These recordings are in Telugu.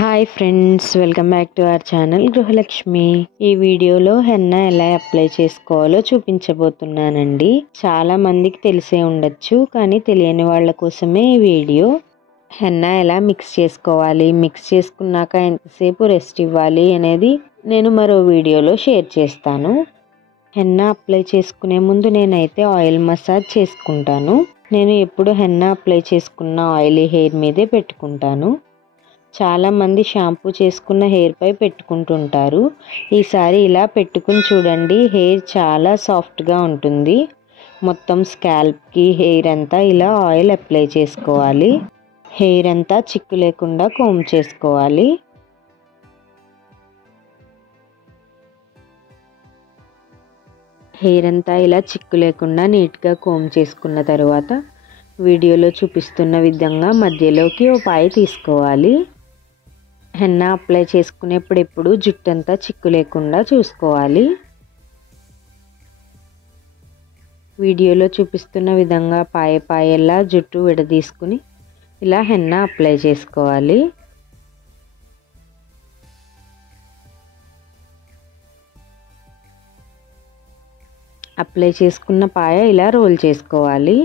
Hi friends, welcome back to our channel Gruhalakshmi. ఈ వీడియోలో హెన్నా ఎలా అప్లై చేసుకోవాలో చూపించబోతున్నానండి. చాలా మందికి తెలిసే ఉండొచ్చు, కానీ తెలియని వాళ్ళ కోసమే ఈ వీడియో. హెన్నా ఎలా మిక్స్ చేసుకోవాలి, మిక్స్ చేసుకున్నాక ఎంతసేపు రెస్ట్ ఇవ్వాలి అనేది నేను మరో వీడియోలో షేర్ చేస్తాను. హెన్నా అప్లై చేసుకునే ముందు నేనైతే ఆయిల్ మసాజ్ చేసుకుంటాను. నేను ఎప్పుడు హెన్నా అప్లై చేసుకున్న ఆయిలీ హెయిర్ మీదే పెట్టుకుంటాను. చాలామంది షాంపూ చేసుకున్న హెయిర్ పై పెట్టుకుంటుంటారు. ఈసారి ఇలా పెట్టుకుని చూడండి, హెయిర్ చాలా సాఫ్ట్గా ఉంటుంది. మొత్తం స్కాల్ప్కి హెయిర్ అంతా ఇలా ఆయిల్ అప్లై చేసుకోవాలి. హెయిర్ అంతా చిక్కు లేకుండా కోమ్ చేసుకోవాలి. హెయిర్ అంతా ఇలా చిక్కు లేకుండా నీట్గా కోమ్ చేసుకున్న తర్వాత వీడియోలో చూపిస్తున్న విధంగా మధ్యలోకి ఓ పాయ తీసుకోవాలి. హెన్నా అప్లై చేసుకునేప్పుడు ఎప్పుడు జుట్టు అంతా చిక్కు లేకుండా చూసుకోవాలి. వీడియోలో చూపిస్తున్న విధంగా పాయల్లా జుట్టు విడదీసుకుని ఇలా హెన్నా అప్లై చేసుకోవాలి. అప్లై చేసుకున్న పాయ ఇలా రోల్ చేసుకోవాలి.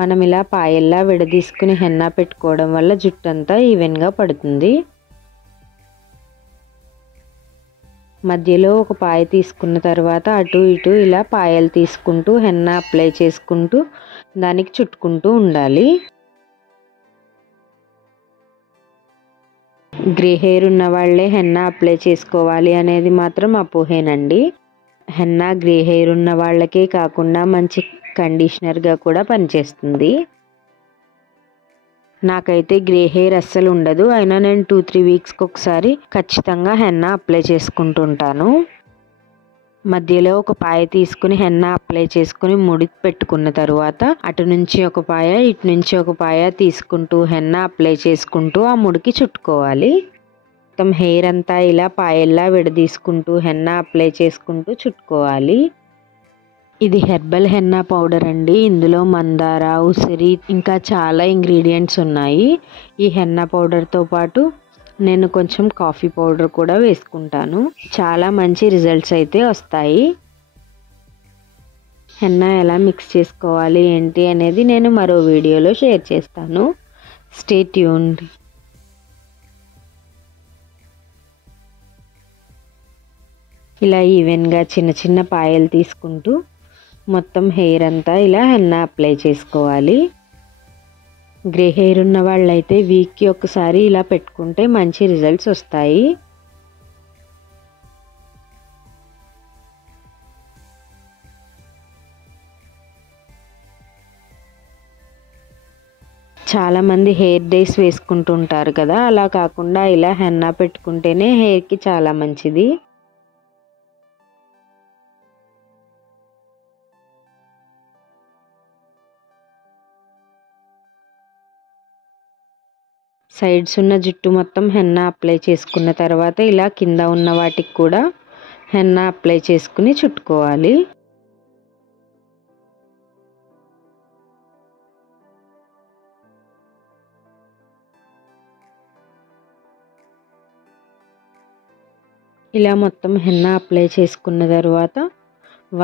మనం ఇలా పాయల్లా విడదీసుకుని హెన్నా పెట్టుకోవడం వల్ల జుట్టు అంతా ఈవెన్గా పడుతుంది. మధ్యలో ఒక పాయ తీసుకున్న తర్వాత అటు ఇటు ఇలా పాయలు తీసుకుంటూ హెన్నా అప్లై చేసుకుంటూ దానికి చుట్టుకుంటూ ఉండాలి. గ్రే హెయిర్ ఉన్న వాళ్ళే హెన్నా అప్లై చేసుకోవాలి అనేది మాత్రం అపోహేనండి. హెన్నా గ్రే హెయిర్ ఉన్న వాళ్ళకే కాకుండా మంచి కండిషనర్గా కూడా పనిచేస్తుంది. నాకైతే గ్రే హెయిర్ అస్సలు ఉండదు, అయినా నేను 2-3 వీక్స్కి ఒకసారి ఖచ్చితంగా హెన్నా అప్లై చేసుకుంటుంటాను. మధ్యలో ఒక పాయ తీసుకుని హెన్నా అప్లై చేసుకుని ముడి పెట్టుకున్న తర్వాత అటు నుంచి ఒక పాయ ఇటు నుంచి ఒక పాయ తీసుకుంటూ హెన్నా అప్లై చేసుకుంటూ ఆ ముడికి చుట్టుకోవాలి. మొత్తం హెయిర్ అంతా ఇలా పాయల్లా విడదీసుకుంటూ హెన్నా అప్లై చేసుకుంటూ చుట్టుకోవాలి. ఇది హెర్బల్ హెన్నా పౌడర్ అండి. ఇందులో మందార, ఉసిరి ఇంకా చాలా ఇంగ్రీడియంట్స్ ఉన్నాయి. ఈ హెన్నా పౌడర్తో పాటు నేను కొంచెం కాఫీ పౌడర్ కూడా వేసుకుంటాను. చాలా మంచి రిజల్ట్స్ అయితే వస్తాయి. హెన్నా ఎలా మిక్స్ చేసుకోవాలి ఏంటి అనేది నేను మరో వీడియోలో షేర్ చేస్తాను. Stay tuned. ఇలా ఈవెన్గా చిన్న చిన్న పాయలు తీసుకుంటూ మొత్తం హెయిర్ అంతా ఇలా హెన్నా అప్లై చేసుకోవాలి. గ్రే హెయిర్ ఉన్న వాళ్ళైతే వీక్కి ఒకసారి ఇలా పెట్టుకుంటే మంచి రిజల్ట్స్ వస్తాయి. చాలామంది హెయిర్ డైస్ వేసుకుంటుంటారు కదా, అలా కాకుండా ఇలా హెన్నా పెట్టుకుంటేనే హెయిర్కి చాలా మంచిది. సైడ్స్ ఉన్న జుట్టు మొత్తం హెన్నా అప్లై చేసుకున్న తర్వాత ఇలా కింద ఉన్న వాటికి కూడా హెన్నా అప్లై చేసుకుని చుట్టుకోవాలి. ఇలా మొత్తం హెన్నా అప్లై చేసుకున్న తర్వాత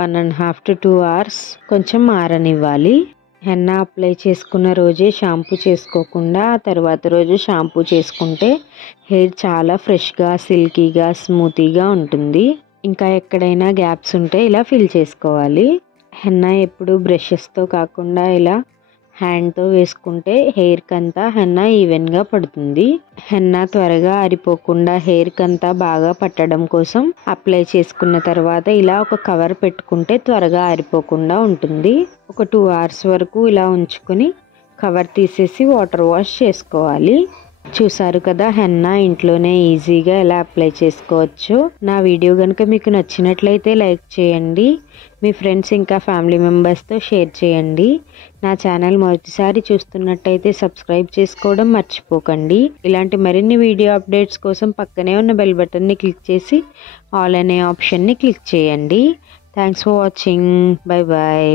1.5 to 2 hours కొంచెం ఆరనివ్వాలి. హెన్నా అప్లై చేసుకున్న రోజే షాంపూ చేసుకోకుండా ఆ తర్వాత రోజు షాంపూ చేసుకుంటే హెయిర్ చాలా ఫ్రెష్గా, సిల్కీగా, స్మూతీగా ఉంటుంది. ఇంకా ఎక్కడైనా గ్యాప్స్ ఉంటే ఇలా ఫిల్ చేసుకోవాలి. హెన్నా ఎప్పుడు బ్రషెస్తో కాకుండా ఇలా హ్యాండ్తో వేసుకుంటే హెయిర్కి అంతా హెన్నా ఈవెన్గా పడుతుంది. హెన్నా త్వరగా ఆరిపోకుండా హెయిర్కి అంతా బాగా పట్టడం కోసం అప్లై చేసుకున్న తర్వాత ఇలా ఒక కవర్ పెట్టుకుంటే త్వరగా ఆరిపోకుండా ఉంటుంది. ఒక 2 hours వరకు ఇలా ఉంచుకొని కవర్ తీసేసి వాటర్ వాష్ చేసుకోవాలి. చూసారు కదా, హెన్నా ఇంట్లోనే ఈజీగా ఎలా అప్లై చేసుకోవచ్చు. నా వీడియో కనుక మీకు నచ్చినట్లయితే లైక్ చేయండి. మీ ఫ్రెండ్స్ ఇంకా ఫ్యామిలీ మెంబర్స్తో షేర్ చేయండి. నా ఛానల్ మొదటిసారి చూస్తున్నట్టయితే సబ్స్క్రైబ్ చేసుకోవడం మర్చిపోకండి. ఇలాంటి మరిన్ని వీడియో అప్డేట్స్ కోసం పక్కనే ఉన్న బెల్ బటన్ని క్లిక్ చేసి ఆల్ అనే ఆప్షన్ని క్లిక్ చేయండి. Thanks for watching. Bye bye.